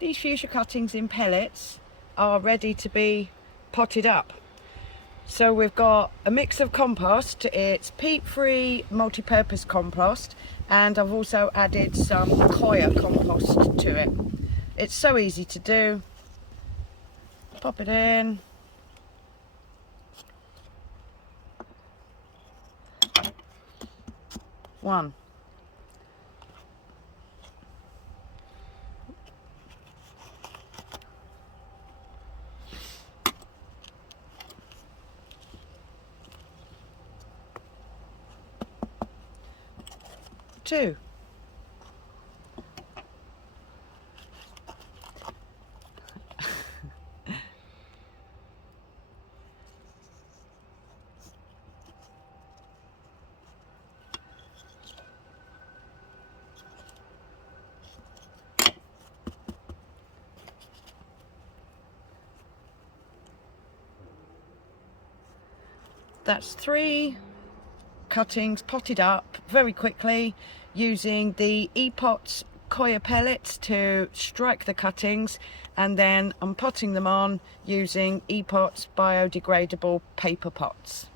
These fuchsia cuttings in pellets are ready to be potted up. So we've got a mix of compost. It's peat-free multi-purpose compost, and I've also added some coir compost to it. It's so easy to do. Pop it in. One. Two. That's 3 cuttings potted up very quickly using the E-Pot's coir pellets to strike the cuttings, and then I'm potting them on using E-Pot's biodegradable paper pots.